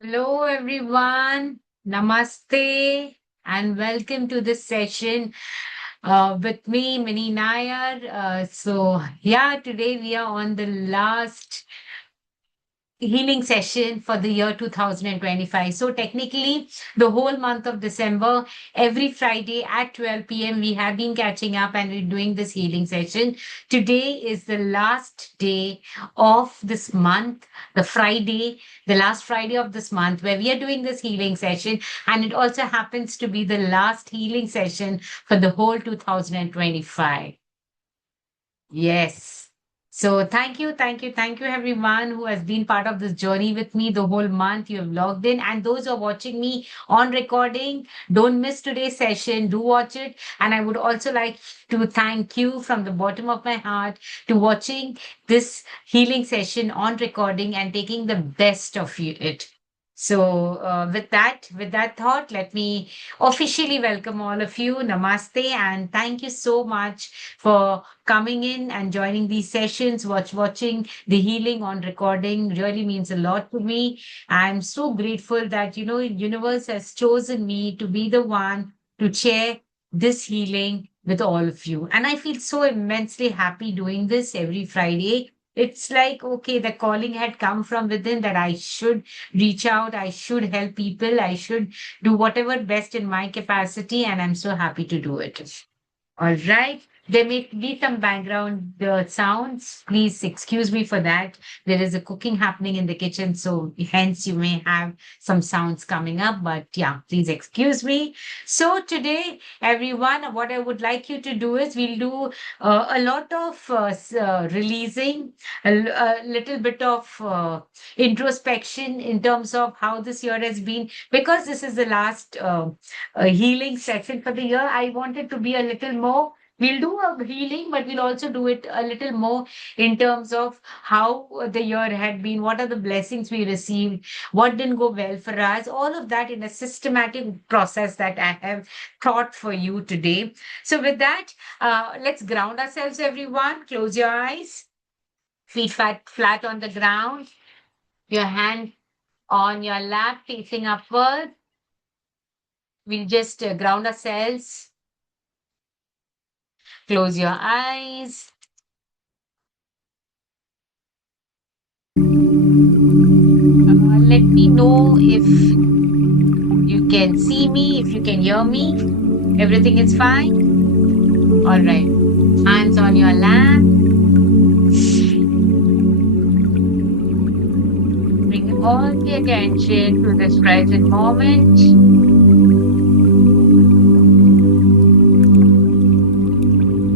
Hello, everyone. Namaste, and welcome to this session with me, Mini Nayar. Today we are on the last healing session for the year 2025. So, technically, the whole month of December, every Friday at 12 p.m., we have been catching up and we're doing this healing session. Today is the last day of this month, the last Friday of this month, where we are doing this healing session. And it also happens to be the last healing session for the whole 2025. Yes. So thank you, everyone who has been part of this journey with me the whole month. You have logged in, and those who are watching me on recording, don't miss today's session. Do watch it, and I would also like to thank you from the bottom of my heart to watching this healing session on recording and taking the best of it. With that thought, let me officially welcome all of you. Namaste, and thank you so much for coming in and joining these sessions. Watching the healing on recording really means a lot to me. I'm so grateful that universe has chosen me to be the one to share this healing with all of you, and I feel so immensely happy doing this every Friday. It's like, okay, the calling had come from within that I should reach out, I should help people, I should do whatever best in my capacity, and I'm so happy to do it. All right. There may be some background sounds. Please excuse me for that. There is a cooking happening in the kitchen, so hence you may have some sounds coming up. But yeah, please excuse me. So today, everyone, what I would like you to do is we'll do a lot of releasing, a little bit of introspection in terms of how this year has been, because this is the last healing session for the year. I wanted to be a little more. We'll do a healing, but we'll also do it a little more in terms of how the year had been, what are the blessings we received, what didn't go well for us, all of that in a systematic process that I have thought for you today. So, with that, let's ground ourselves, everyone. Close your eyes, feet flat on the ground, your hand on your lap facing upward. We'll just ground ourselves. Close your eyes. Let me know if you can see me, if you can hear me. Everything is fine? All right. Hands on your lap. Bring all the attention to this present moment.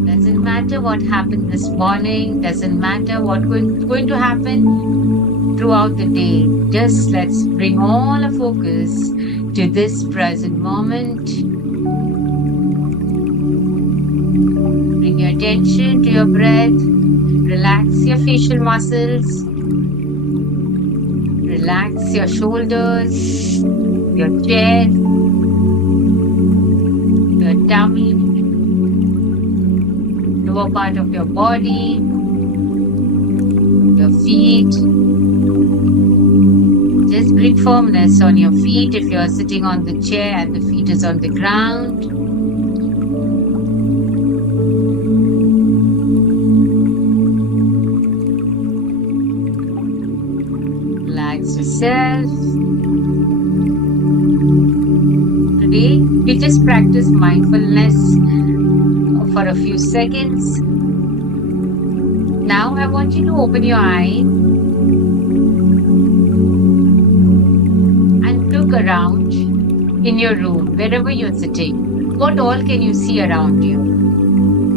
Doesn't matter what happened this morning, doesn't matter what's going to happen throughout the day. Just let's bring all our focus to this present moment. Bring your attention to your breath. Relax your facial muscles. Relax your shoulders, your chest, your tummy, lower part of your body, your feet. Just bring firmness on your feet if you're sitting on the chair and the feet is on the ground. Relax yourself. Today, we just practice mindfulness for a few seconds. Now, I want you to open your eyes and look around in your room, wherever you're sitting. What all can you see around you?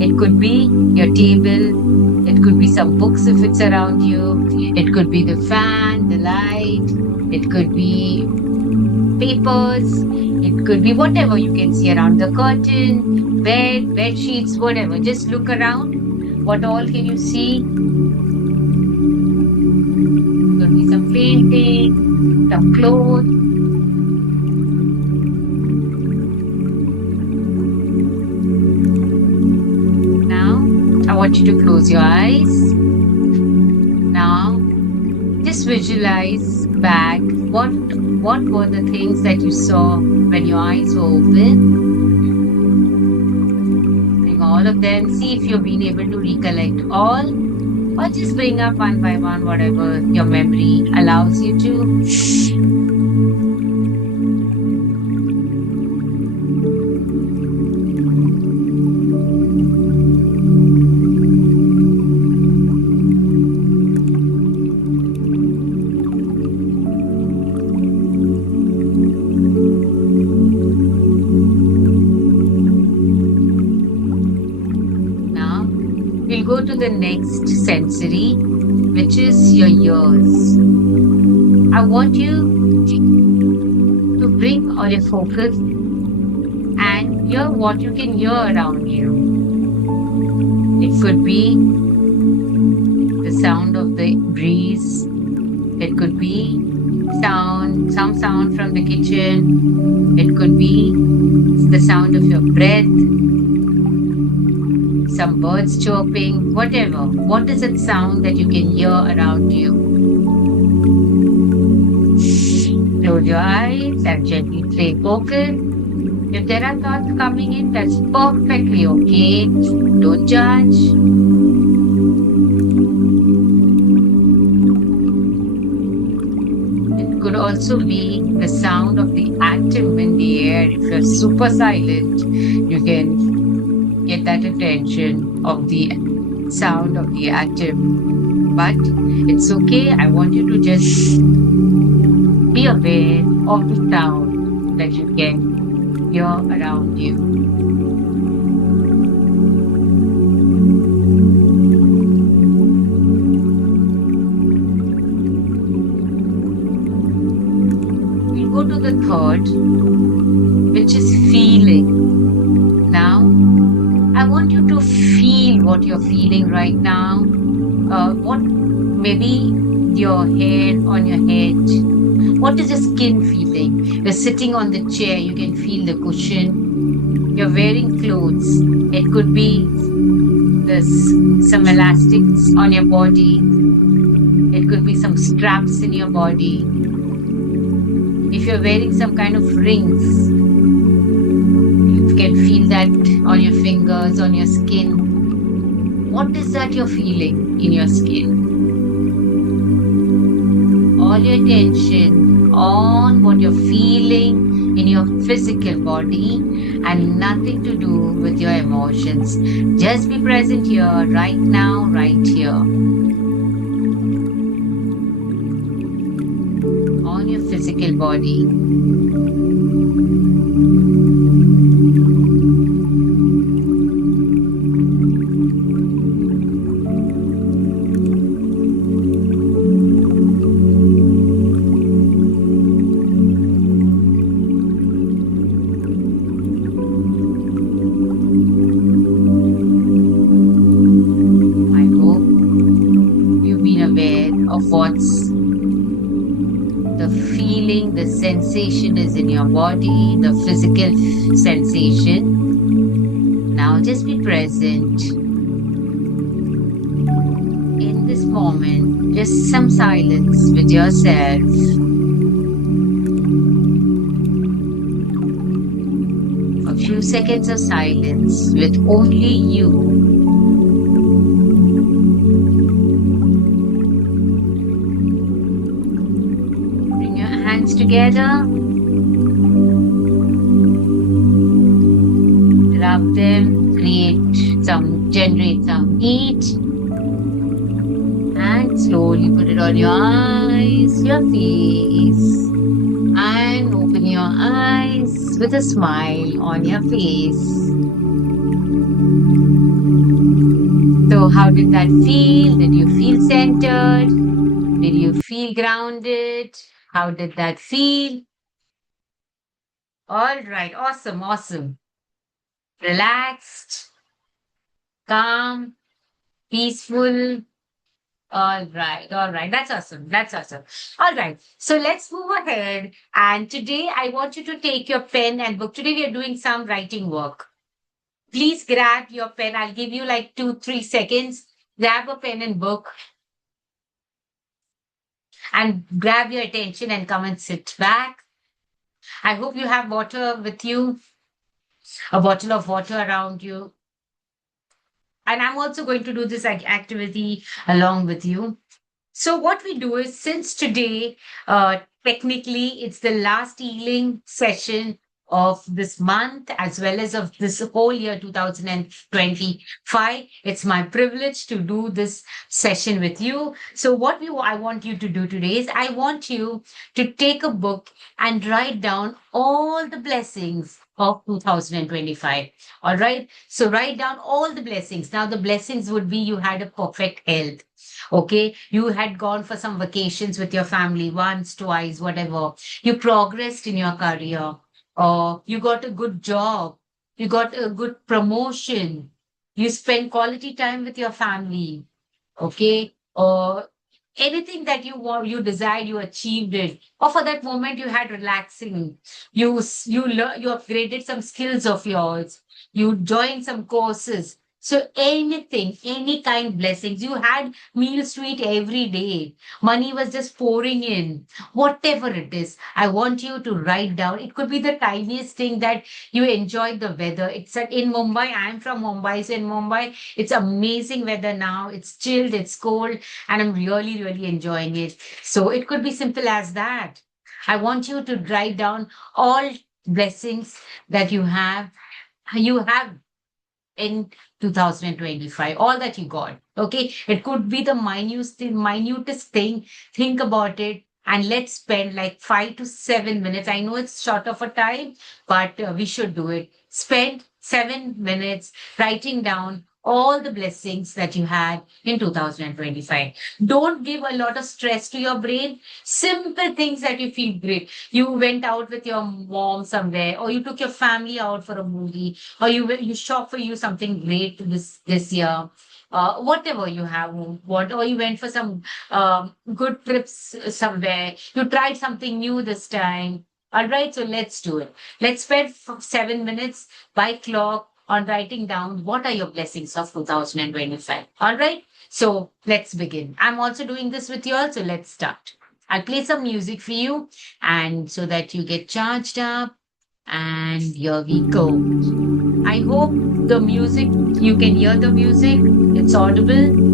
It could be your table, it could be some books if it's around you, it could be the fan, the light, it could be papers, it could be whatever you can see around, the curtain, bed sheets, whatever. Just look around. What all can you see? Could be some painting, some clothes. Now, I want you to close your eyes. Now, just just visualize back what were the things that you saw when your eyes were open. Bring all of them. See if you've been able to recollect all, or just bring up one by one whatever your memory allows you to. Now we'll go to the next sensory, which is your ears. I want you to bring all your focus and hear what you can hear around you. It could be the sound of the breeze. It could be some sound from the kitchen. It could be the sound of your breath, some birds chirping, whatever. What is that sound that you can hear around you? Close your eyes and gently stay focused. If there are thoughts coming in, that's perfectly okay. Don't judge. It could also be the sound of the atom in the air. If you're super silent, you can get that attention of the sound of the atom. But it's okay. I want you to just be aware of the sound that you can hear around you. We'll go to the third, which is feeling. Now, I want you to feel what you're feeling right now. What maybe your hair on your head. What is your skin feeling? You're sitting on the chair, you can feel the cushion. You're wearing clothes. It could be some elastics on your body. It could be some straps in your body. If you're wearing some kind of rings, you can feel that on your fingers, on your skin. What is that you're feeling in your skin? All your attention on what you're feeling in your physical body and nothing to do with your emotions. Just be present here, right now, right here. On your physical body. I hope you've been aware of what's the feeling, the sensation is in your body, the physical sensation. Now just be present in this moment, just some silence with yourself. A few seconds of silence with only you. Bring your hands together. Rub them, generate some heat. And slowly put it on your eyes, your face. And open your eyes with a smile on your face. So how did that feel? Did you feel centered? Did you feel grounded? How did that feel? All right, awesome, awesome. Relaxed, calm, peaceful. All right, all right. That's awesome. That's awesome. All right. So let's move ahead. And today I want you to take your pen and book. Today we are doing some writing work. Please grab your pen. I'll give you like 2, 3 seconds. Grab a pen and book. and grab your attention and come and sit back. I hope you have water with you, a bottle of water around you. And I'm also going to do this activity along with you. So, what we do is, since today, technically, it's the last healing session of this month as well as of this whole year 2025, it's my privilege to do this session with you. So I want you to do today is, I want you to take a book and write down all the blessings of 2025. All right, so write down all the blessings. Now the blessings would be, you had a perfect health. Okay, you had gone for some vacations with your family once, twice, whatever. You progressed in your career, or you got a good job, you got a good promotion, you spend quality time with your family. Okay, or anything that you want, you desired, you achieved it, or for that moment you had relaxing. You upgraded some skills of yours. You joined some courses. So anything, any kind blessings. You had meals to eat every day. Money was just pouring in. Whatever it is, I want you to write down. It could be the tiniest thing that you enjoyed the weather. It's in Mumbai. I'm from Mumbai. So in Mumbai, it's amazing weather now. It's chilled, it's cold, and I'm really, really enjoying it. So it could be simple as that. I want you to write down all blessings that you have in 2025, all that you got. Okay, it could be the minutest thing. Think about it, and let's spend like 5 to 7 minutes. I know it's short of a time, but we should do it. Spend 7 minutes writing down all the blessings that you had in 2025. Don't give a lot of stress to your brain. Simple things that you feel great. You went out with your mom somewhere, or you took your family out for a movie, or you shop for you something great this year. Whatever you have, or you went for some good trips somewhere. You tried something new this time. All right, so let's do it. Let's spend 7 minutes by clock on writing down what are your blessings of 2025. All right, so let's begin. I'm also doing this with you all, so let's start. I'll play some music for you, and so that you get charged up. And here we go. I hope the music, you can hear the music, it's audible.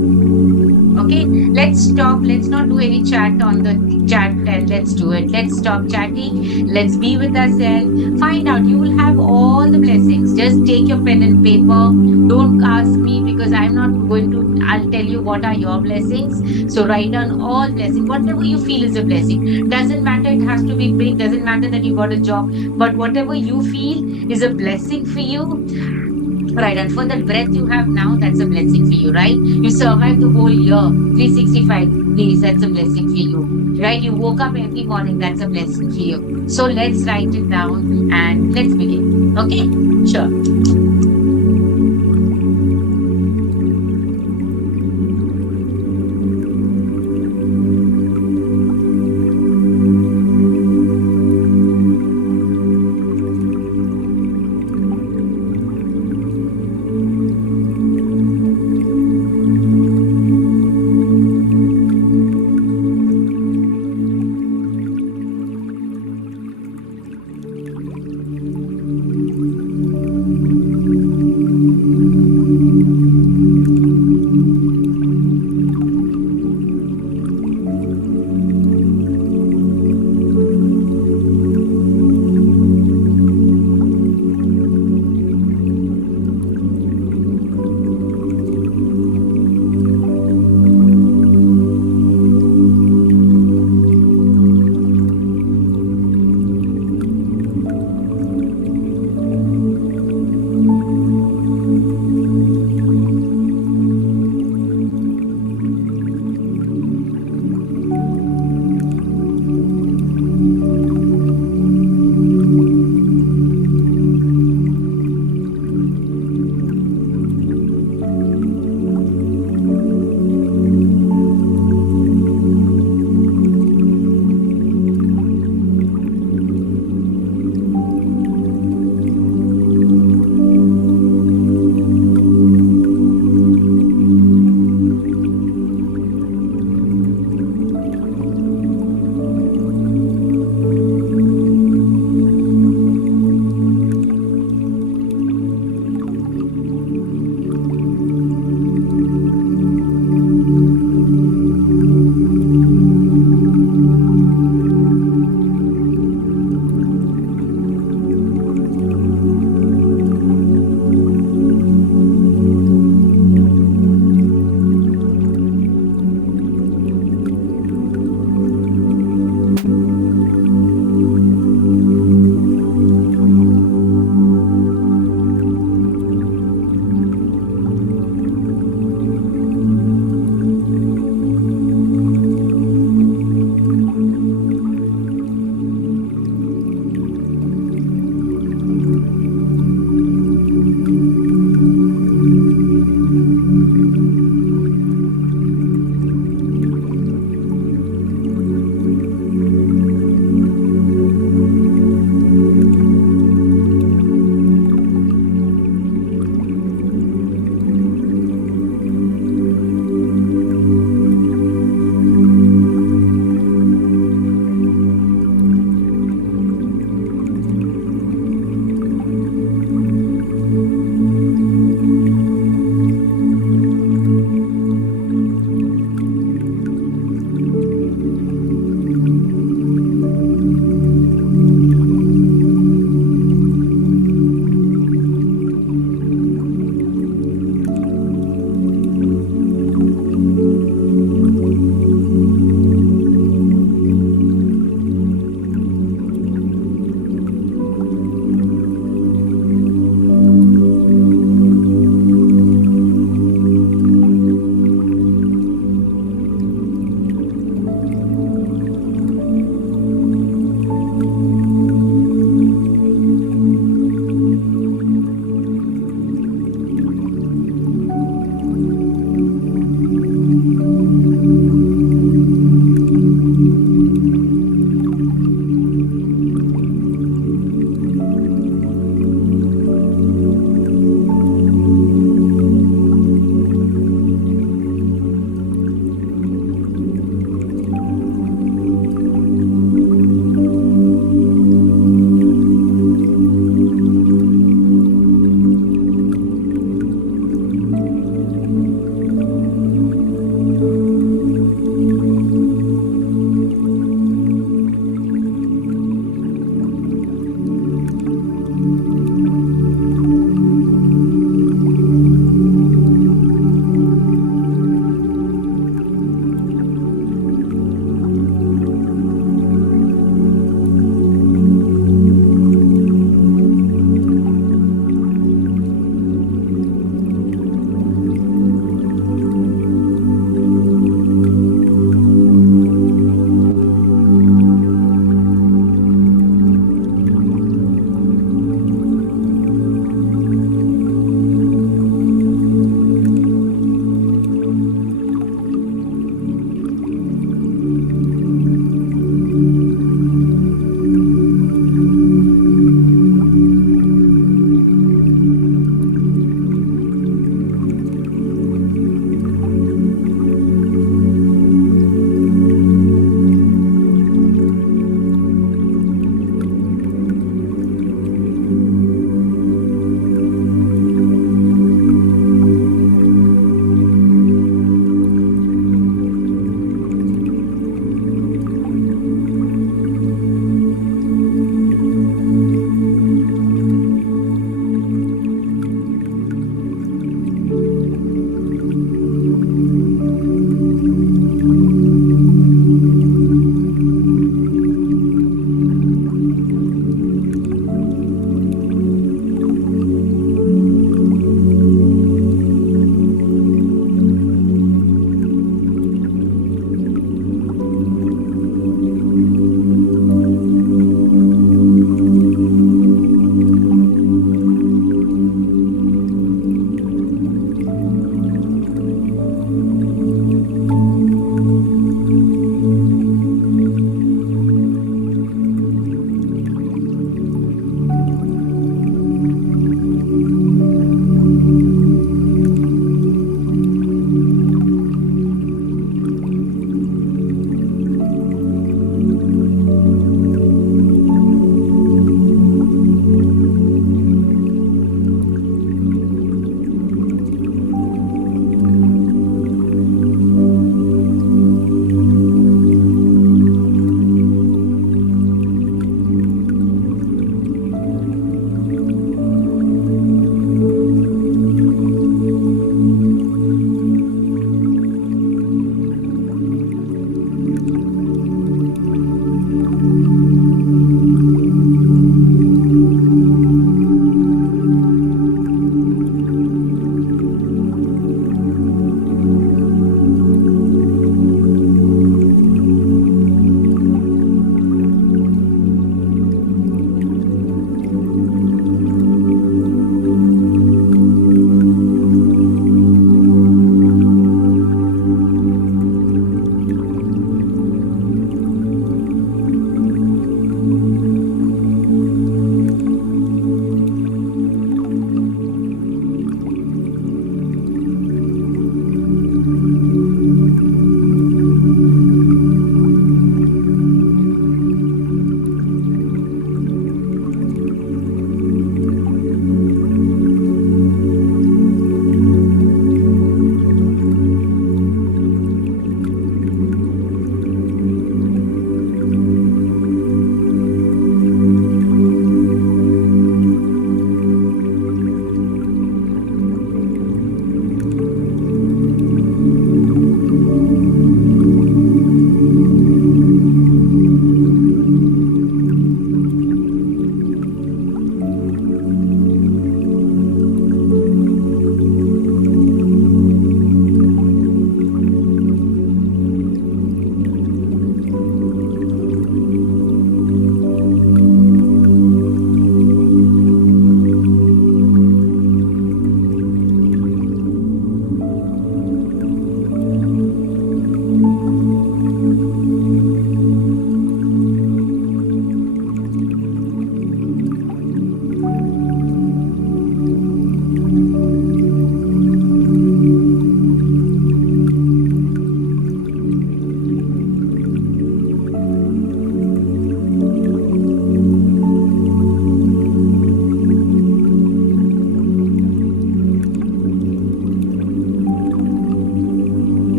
Okay, let's stop. Let's not do any chat on the chat, and let's do it. Let's stop chatting. Let's be with ourselves. Find out. You will have all the blessings. Just take your pen and paper. Don't ask me, because I'm not going to. I'll tell you what are your blessings. So write down all blessings. Whatever you feel is a blessing. Doesn't matter. It has to be big. Doesn't matter that you got a job. But whatever you feel is a blessing for you. Right, and for the breath you have now, that's a blessing for you, right? You survived the whole year, 365 days, that's a blessing for you, right? You woke up every morning, that's a blessing for you. So let's write it down and let's begin. Okay? Sure.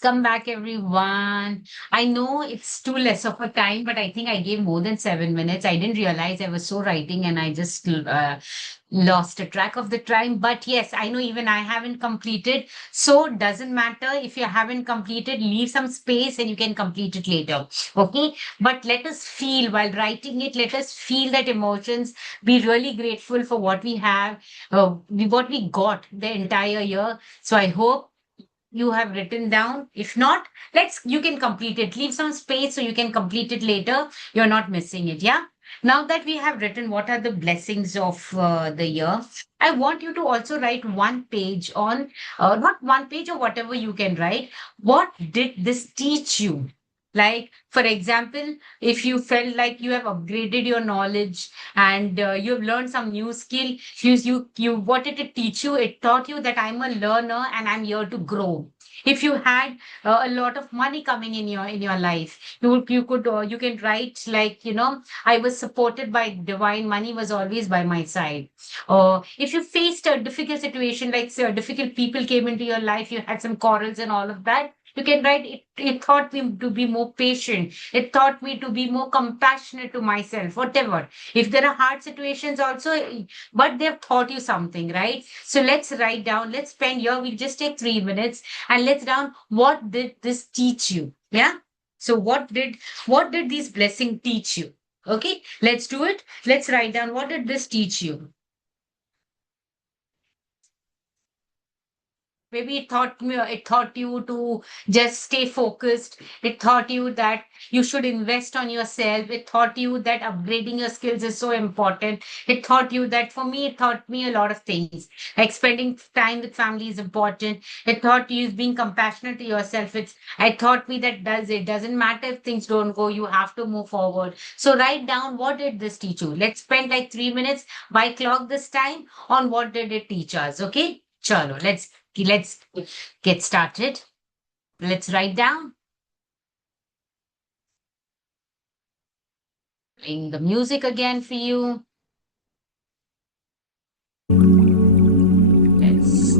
Come back, everyone. I know it's too less of a time, but I think I gave more than 7 minutes. I didn't realize I was so writing and I just lost a track of the time. But yes, I know even I haven't completed. So doesn't matter if you haven't completed, leave some space and you can complete it later. Okay. But let us feel while writing it, let us feel that emotions, be really grateful for what we have, what we got the entire year. So I hope you have written down. If not, you can complete it. Leave some space so you can complete it later. You're not missing it. Yeah. Now that we have written what are the blessings of the year, I want you to also write one page on, not one page or whatever you can write. What did this teach you? Like, for example, if you felt like you have upgraded your knowledge and you have learned some new skill, what did it teach you? It taught you that I'm a learner and I'm here to grow. If you had a lot of money coming in your life, you can write like, I was supported by divine, money was always by my side. Or if you faced a difficult situation, like say difficult people came into your life, you had some quarrels and all of that, you can write it. It taught me to be more patient. It taught me to be more compassionate to myself, whatever. If there are hard situations also, but they've taught you something, right? So let's write down, let's spend here, we'll just take 3 minutes and let's down what did this teach you? Yeah. So what did these blessing teach you? Okay, let's do it. Let's write down what did this teach you? Maybe it taught you to just stay focused. It taught you that you should invest on yourself. It taught you that upgrading your skills is so important. It taught you that, for me, it taught me a lot of things. Like spending time with family is important. It taught you being compassionate to yourself. It taught me that it doesn't matter if things don't go, you have to move forward. So write down what did this teach you. Let's spend like 3 minutes by clock this time on what did it teach us. Okay. Chalo, let's get started. Let's write down. Playing the music again for you. Let's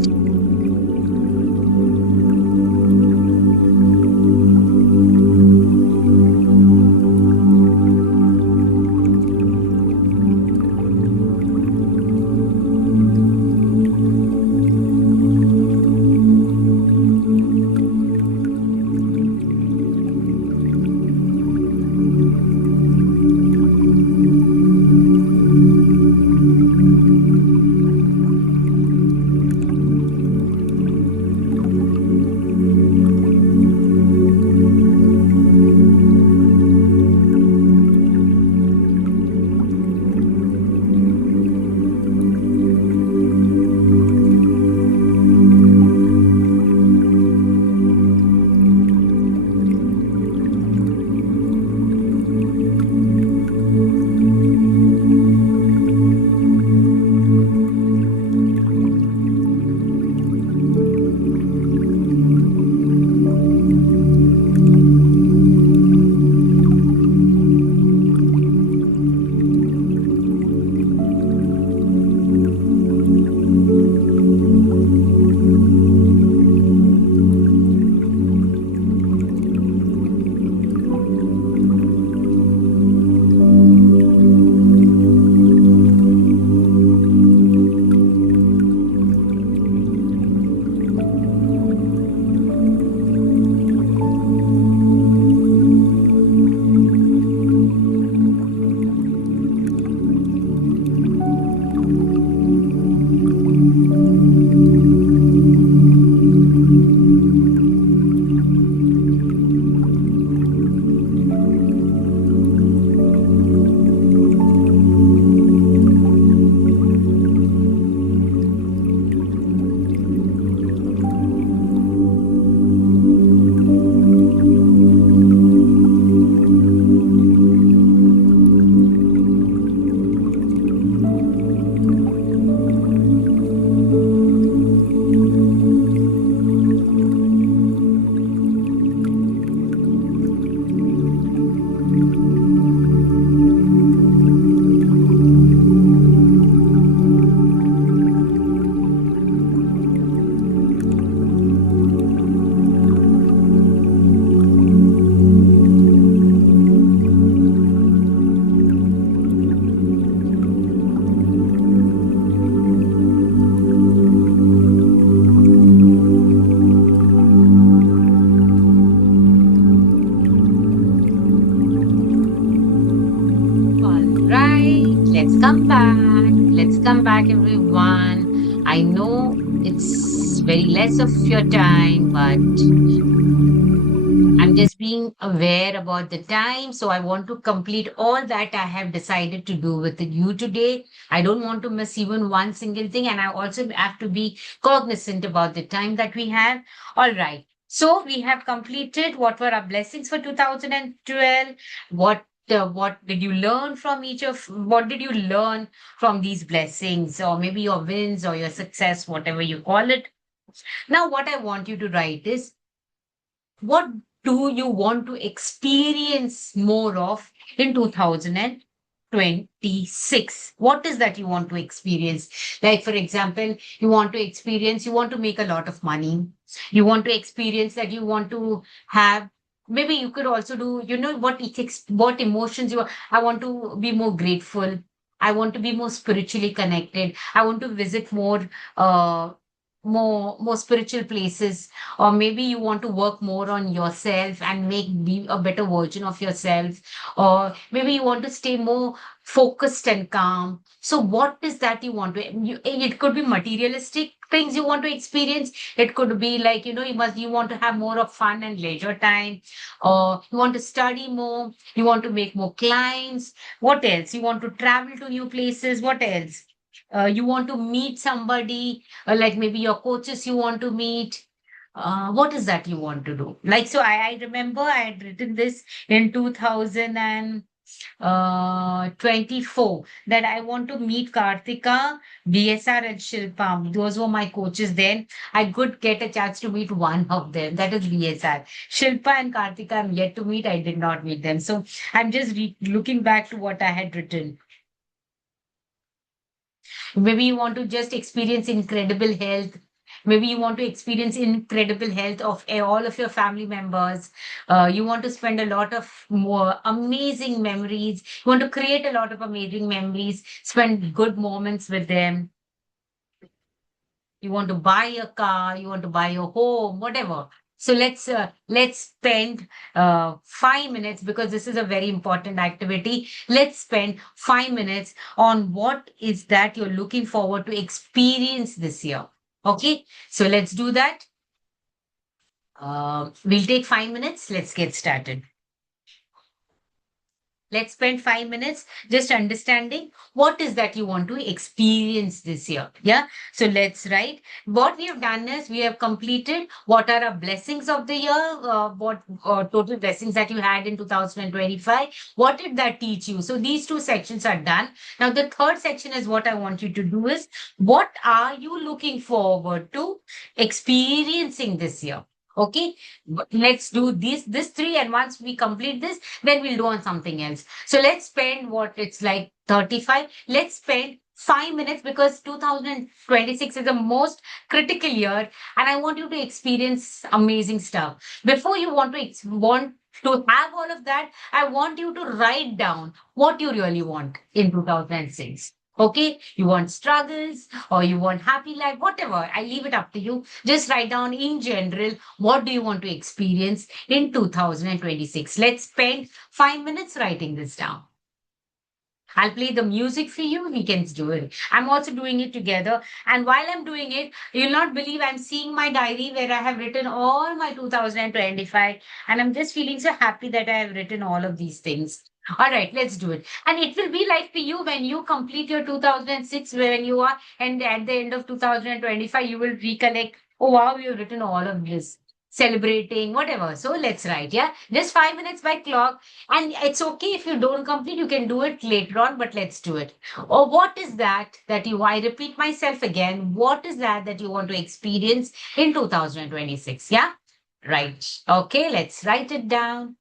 back, everyone. I know it's very less of your time, but I'm just being aware about the time. So I want to complete all that I have decided to do with you today. I don't want to miss even one single thing. And I also have to be cognizant about the time that we have. All right. So we have completed what were our blessings for 2012. What did you learn from each of what did you learn from these blessings, or maybe your wins or your success, whatever you call it? Now, what I want you to write is, what do you want to experience more of in 2026? What is that you want to experience? Like, for example, you want to make a lot of money. You want to experience that you want to have. Maybe you could also do, what ethics, what emotions I want to be more grateful. I want to be more spiritually connected. I want to visit uh, more spiritual places, or maybe you want to work more on yourself and be a better version of yourself, or maybe you want to stay more focused and calm. So what is that you want to it could be materialistic things you want to experience. It could be like, you want to have more of fun and leisure time, or you want to study more, you want to make more clients. What else? You want to travel to new places. What else? You want to meet somebody, like maybe your coaches you want to meet. What is that you want to do? Like, so I remember I had written this in 2024, that I want to meet Kartika, BSR, and Shilpa. Those were my coaches then. I could get a chance to meet one of them. That is BSR. Shilpa and Kartika, I'm yet to meet. I did not meet them. So I'm just looking back to what I had written. Maybe you want to just experience incredible health. Maybe you want to experience incredible health of all of your family members. You want to spend a lot of more amazing memories. You want to create a lot of amazing memories, spend good moments with them. You want to buy a car, you want to buy a home, whatever. So let's spend 5 minutes, because this is a very important activity. Let's spend 5 minutes on what is that you're looking forward to experience this year. Okay, so let's do that. We'll take 5 minutes. Let's get started. Let's spend 5 minutes just understanding what is that you want to experience this year. Yeah. So let's write. What we have done is we have completed what are our blessings of the year, what total blessings that you had in 2025. What did that teach you? So these two sections are done. Now, the third section is what I want you to do is, what are you looking forward to experiencing this year? Okay, let's do this three, and once we complete this, then we'll do on something else. So let's spend what it's like 35. Let's spend 5 minutes, because 2026 is the most critical year, and I want you to experience amazing stuff. Before you want to have all of that, I want you to write down what you really want in 2006. Okay, you want struggles or you want happy life, whatever. I leave it up to you. Just write down in general, what do you want to experience in 2026? Let's spend 5 minutes writing this down. I'll play the music for you. We can do it. I'm also doing it together. And while I'm doing it, you'll not believe I'm seeing my diary where I have written all my 2025. And I'm just feeling so happy that I have written all of these things. All right, let's do it. And it will be like for you when you complete your 2006, when you are, and at the end of 2025, you will recollect, oh, wow, you've written all of this, celebrating, whatever. So let's write, yeah? Just 5 minutes by clock. And it's okay if you don't complete, you can do it later on, but let's do it. Or what is I repeat myself again, what is that you want to experience in 2026? Yeah? Right. Okay, let's write it down.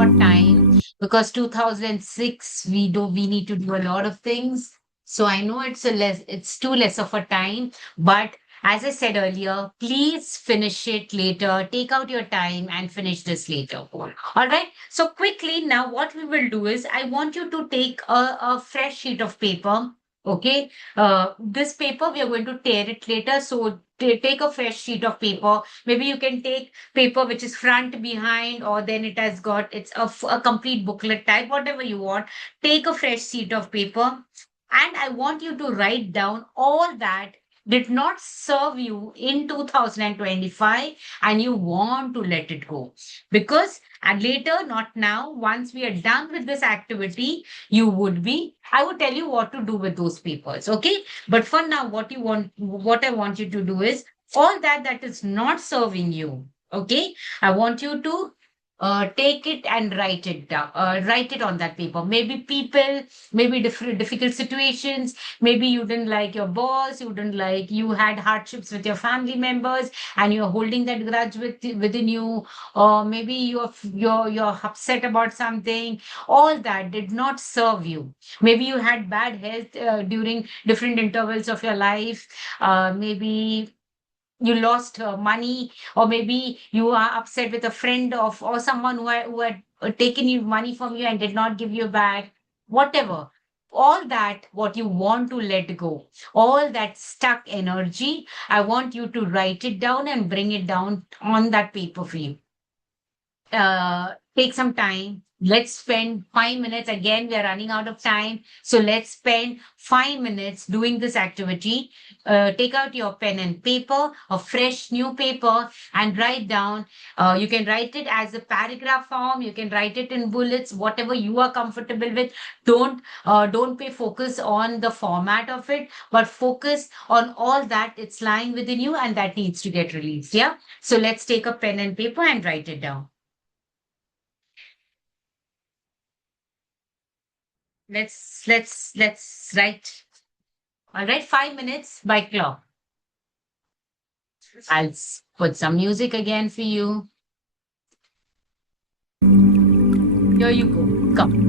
short time because 2006 we need to do a lot of things. So I know it's too less of a time, but as I said earlier, please finish it later. Take out your time and finish this later. All right. So quickly now, what we will do is I want you to take a fresh sheet of paper. Okay. This paper we are going to tear it later. So take a fresh sheet of paper. Maybe you can take paper which is front, behind, or then it has got it's a complete booklet type, whatever you want. Take a fresh sheet of paper, and I want you to write down all that did not serve you in 2025 and you want to let it go. Because and later, not now, once we are done with this activity, you would be, I would tell you what to do with those papers. Okay. But for now, what I want you to do is all that is not serving you. Okay. I want you to take it and write it down, write it on that paper. Maybe people, maybe different difficult situations. Maybe you didn't like your boss, you didn't like, you had hardships with your family members, and you're holding that grudge within you. Or maybe you're upset about something. All that did not serve you. Maybe you had bad health during different intervals of your life. Maybe you lost money, or maybe you are upset with a friend of or someone who had taken you money from you and did not give you back. Whatever, all that what you want to let go, all that stuck energy, I want you to write it down and bring it down on that paper for you. Take some time. Let's spend 5 minutes. Again, we are running out of time. So let's spend 5 minutes doing this activity. Take out your pen and paper, a fresh new paper, and write down. You can write it as a paragraph form. You can write it in bullets, whatever you are comfortable with. Don't pay focus on the format of it, but focus on all that it's lying within you and that needs to get released. Yeah. So let's take a pen and paper and write it down. Let's write. All right, 5 minutes by clock. I'll put some music again for you. Here you go. Come.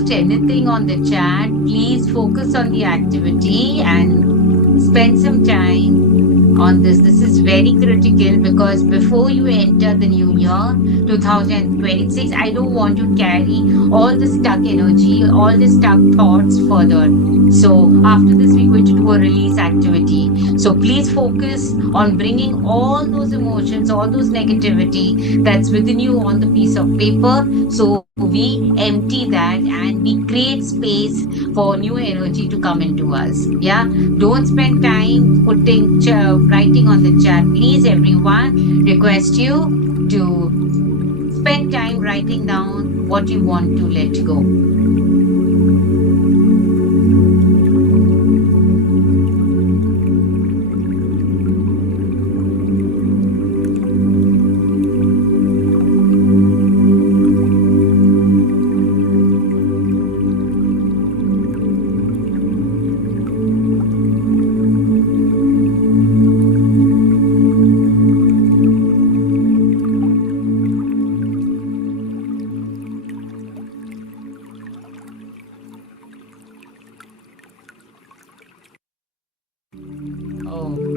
post anything on the chat. Please focus on the activity and spend some time on this. This is very critical because before you enter the new year, 2026, I don't want to carry all the stuck energy, all the stuck thoughts further. So, after this, we're going to do a release activity. So, please focus on bringing all those emotions, all those negativity that's within you on the piece of paper. So, we empty that and we create space for new energy to come into us. Yeah. Don't spend time writing on the chat. Please, everyone, request you to spend time writing down what you want to let go.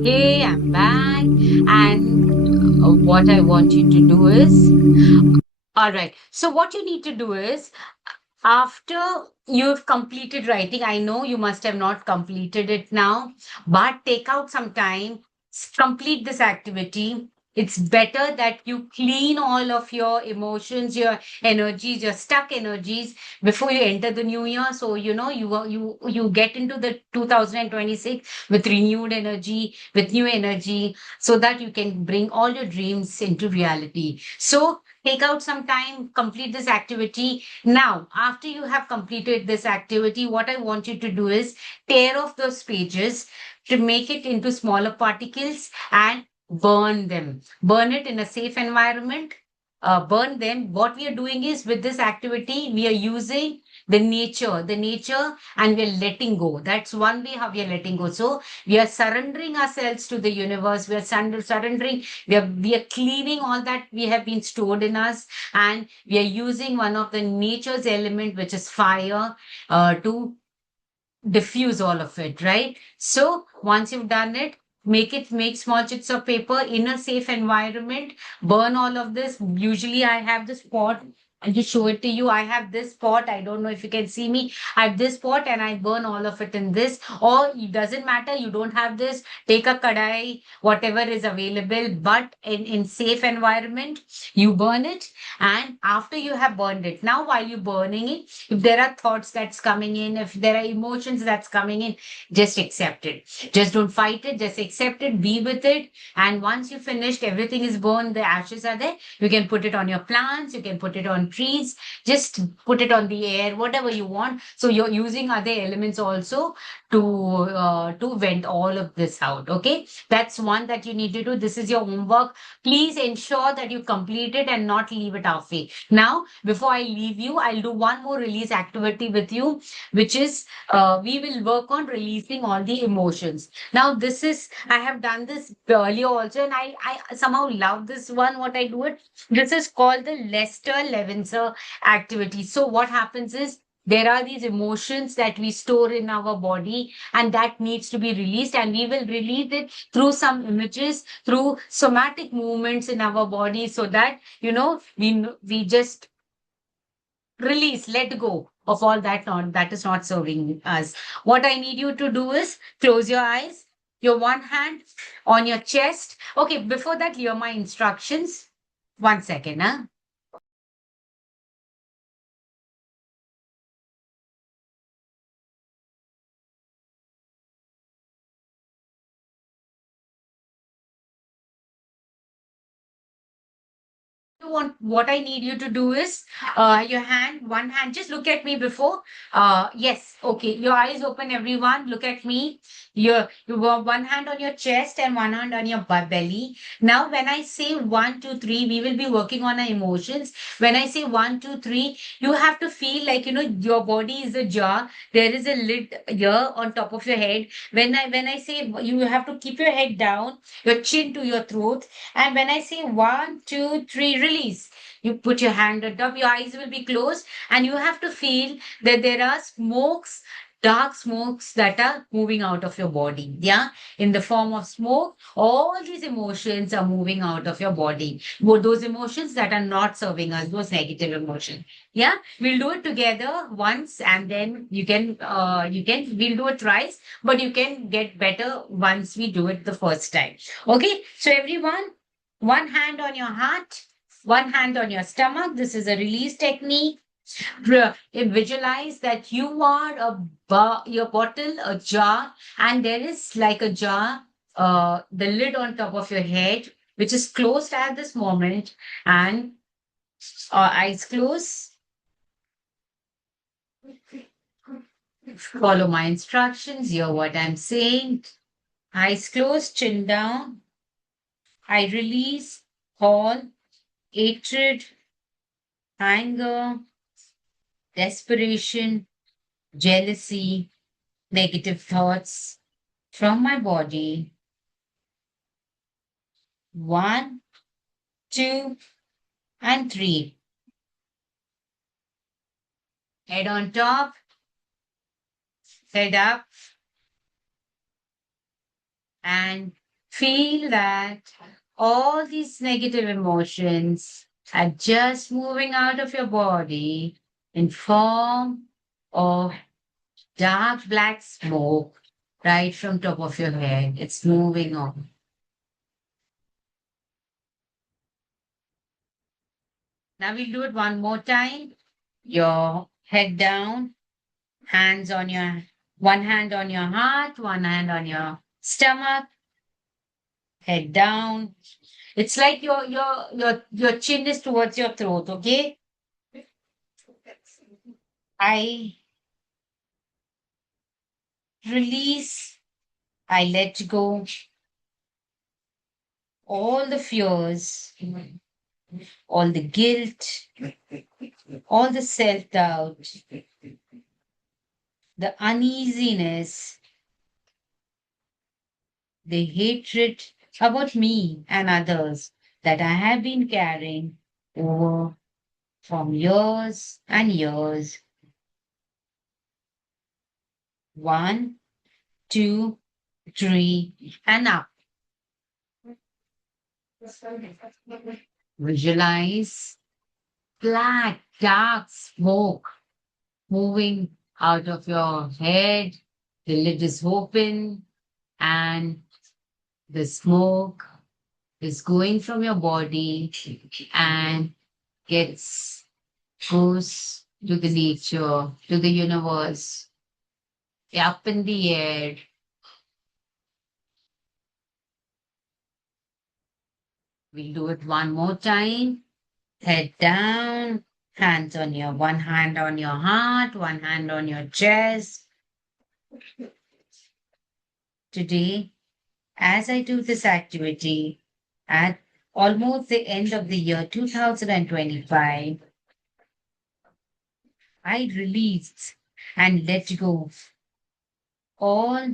Okay, I'm back. And what I want you to do is, all right. So, what you need to do is, after you've completed writing, I know you must have not completed it now, but take out some time, complete this activity. It's better that you clean all of your emotions, your energies, your stuck energies before you enter the new year. So you get into the 2026 with renewed energy, with new energy, so that you can bring all your dreams into reality. So take out some time, complete this activity. Now, after you have completed this activity, what I want you to do is tear off those pages to make it into smaller particles and burn them. Burn it in a safe environment. Burn them. What we are doing is with this activity, we are using the nature, and we are letting go. That's one way how we are letting go. So we are surrendering ourselves to the universe. We are surrendering. We are cleaning all that we have been stored in us, and we are using one of the nature's element, which is fire, to diffuse all of it, right? So once you've done it, make small chits of paper in a safe environment, burn all of this. Usually I have this pot. I'll just show it to you. I have this pot. I don't know if you can see me. I have this pot and I burn all of it in this. Or it doesn't matter. You don't have this. Take a kadai, whatever is available, but in safe environment, you burn it. And after you have burned it, now while you're burning it, if there are thoughts that's coming in, if there are emotions that's coming in, just accept it. Just don't fight it. Just accept it. Be with it. And once you finished, everything is burned. The ashes are there. You can put it on your plants. You can put it on trees. Just put it on the air, whatever you want. So you're using other elements also to vent all of this out. Okay, that's one that you need to do. This is your homework. Please ensure that you complete it and not leave it halfway. Now, before I leave you, I'll do one more release activity with you, which is we will work on releasing all the emotions. Now, this is, I have done this earlier also, and I somehow love this one, what I do it. This is called the Lester Levinser activity. So, what happens is, there are these emotions that we store in our body, and that needs to be released, and we will release it through some images, through somatic movements in our body, so that we just release, let go of all that is not serving us. What I need you to do is close your eyes, your one hand on your chest. Okay, before that, hear my instructions. 1 second, huh? What I need you to do is your hand, one hand, just look at me before. Yes, okay. Your eyes open, everyone. Look at me. You have one hand on your chest and one hand on your belly. Now, when I say 1, 2, 3, we will be working on our emotions. When I say 1, 2, 3, you have to feel like your body is a jar. There is a lid here on top of your head. When I say, you have to keep your head down, your chin to your throat, and when I say 1, 2, 3, release. eyes. You put your hand on top, your eyes will be closed, and you have to feel that there are smokes, dark smokes that are moving out of your body. Yeah, in the form of smoke, all these emotions are moving out of your body. Those emotions that are not serving us, those negative emotions. Yeah, we'll do it together once, and then we'll do it twice, but you can get better once we do it the first time. Okay, so everyone, one hand on your heart, one hand on your stomach. This is a release technique. Visualize that you are your bottle, a jar, and there is like a jar, the lid on top of your head, which is closed at this moment, and eyes closed. Follow my instructions. Hear what I'm saying. Eyes closed, chin down. I release all hatred, anger, desperation, jealousy, negative thoughts from my body. One, two, and three. Head on top, head up, and feel that all these negative emotions are just moving out of your body in form of dark black smoke right from top of your head. It's moving on. Now we'll do it one more time. Your head down, hands on your one hand on your heart, one hand on your stomach, head down. It's like your chin is towards your throat, okay? I release, I let go all the fears, all the guilt, all the self-doubt, the uneasiness, the hatred about me and others that I have been carrying over from years and years. One, two, three, and up. Visualize black, dark smoke moving out of your head. The lid is open and the smoke is going from your body and goes to the nature, to the universe, up in the air. We'll do it one more time. Head down, hands on your one hand on your heart, one hand on your chest. Today, as I do this activity at almost the end of the year 2025, I release and let go all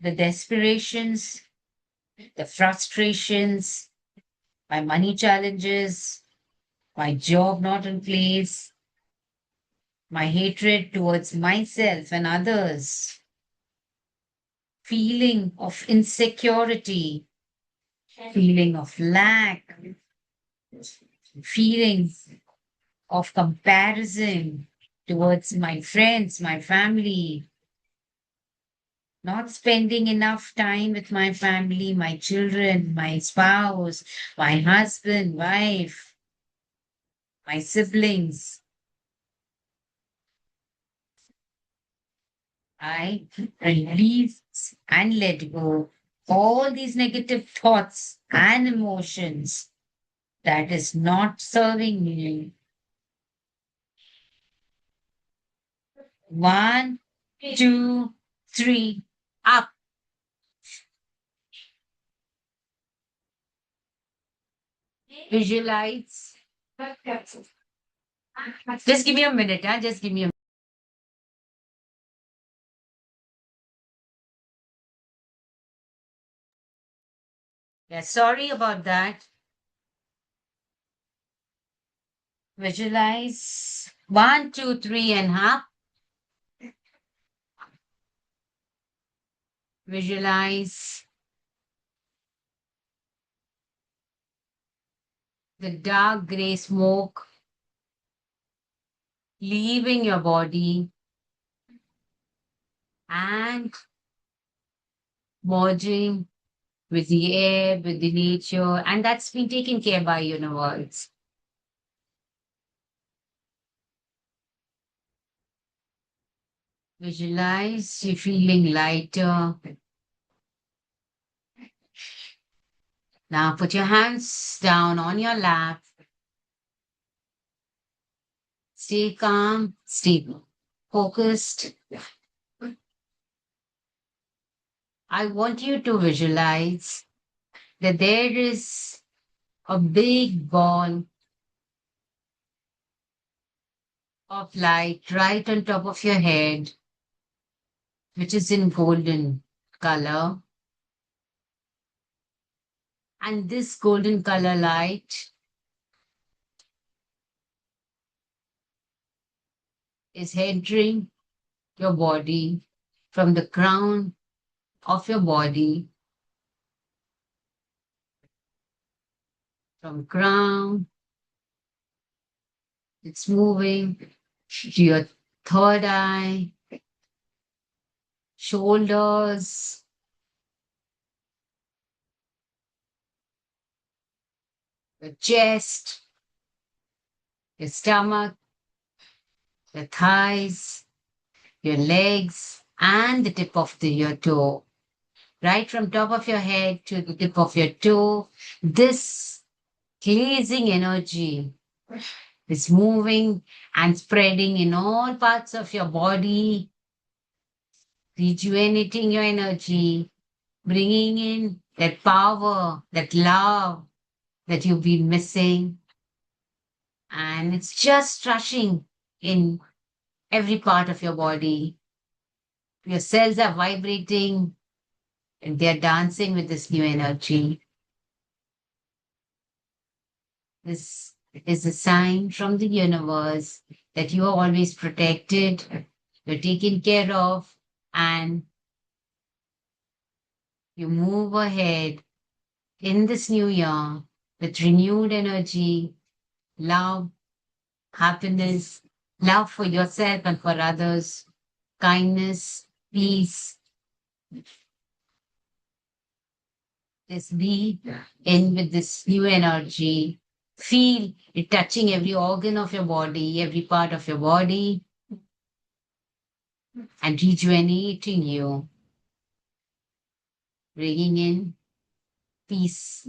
the desperations, the frustrations, my money challenges, my job not in place, my hatred towards myself and others, feeling of insecurity, feeling of lack, feelings of comparison towards my friends, my family, not spending enough time with my family, my children, my spouse, my husband, wife, my siblings. I release and let go all these negative thoughts and emotions that is not serving me. One, two, three, up. Visualize. Just give me a minute, huh? Just give me a Yeah, sorry about that. Visualize. One, two, three, and half. Visualize the dark gray smoke leaving your body and merging with the air, with the nature, and that's been taken care by universe. Visualize you feeling lighter. Now put your hands down on your lap. Stay calm, stay focused. I want you to visualize that there is a big ball of light right on top of your head, which is in golden color. And this golden color light is entering your body from the crown of your body, from crown, it's moving to your third eye, shoulders, your chest, your stomach, your thighs, your legs, and the tip of your toe. Right from top of your head to the tip of your toe, this cleansing energy is moving and spreading in all parts of your body, rejuvenating your energy, bringing in that power, that love that you've been missing. And it's just rushing in every part of your body. Your cells are vibrating and they're dancing with this new energy. This is a sign from the universe that you are always protected, you're taken care of, and you move ahead in this new year with renewed energy, love, happiness, love for yourself and for others, kindness, peace. Just be in with this new energy. Feel it touching every organ of your body, every part of your body, and rejuvenating you, bringing in peace,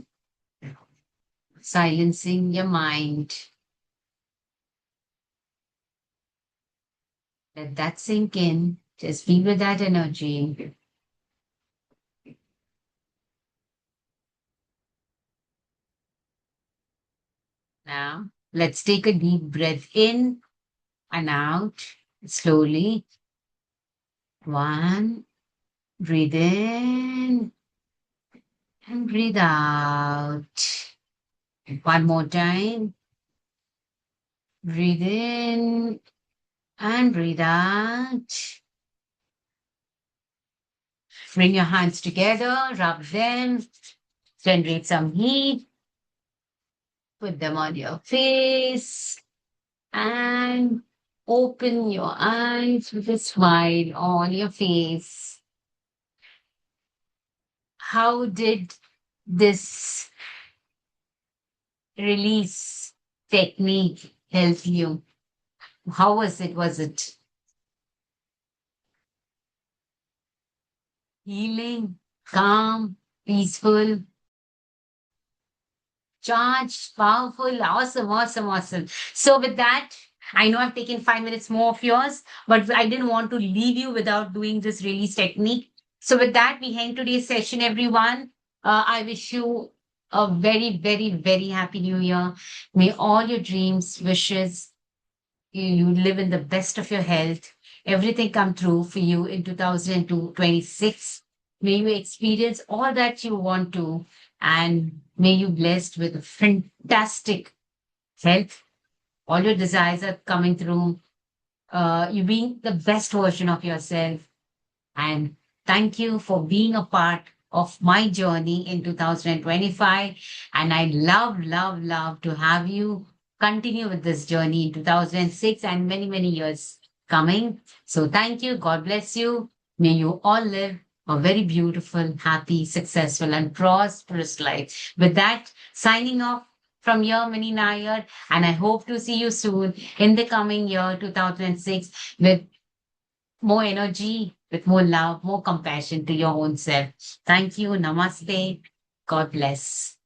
silencing your mind. Let that sink in. Just be with that energy. Now, let's take a deep breath in and out slowly. One, breathe in and breathe out. One more time. Breathe in and breathe out. Bring your hands together, rub them, generate some heat, put them on your face, and open your eyes with a smile on your face. How did this release technique help you? How was it? Was it healing, calm, peaceful, charged, powerful? Awesome, awesome, awesome. So, with that, I know I've taken 5 minutes more of yours, but I didn't want to leave you without doing this release technique. So, with that, we end today's session, everyone. I wish you a very, very, very happy new year. May all your dreams, wishes, you live in the best of your health. Everything come true for you in 2026. May you experience all that you want to and may you blessed with a fantastic health. All your desires are coming through. You being the best version of yourself. And thank you for being a part of my journey in 2025. And I love, love, love to have you continue with this journey in 2006 and many, many years coming. So thank you. God bless you. May you all live a very beautiful, happy, successful, and prosperous life. With that, signing off from your Mini Nair, and I hope to see you soon in the coming year 2006 with more energy, with more love, more compassion to your own self. Thank you. Namaste. God bless.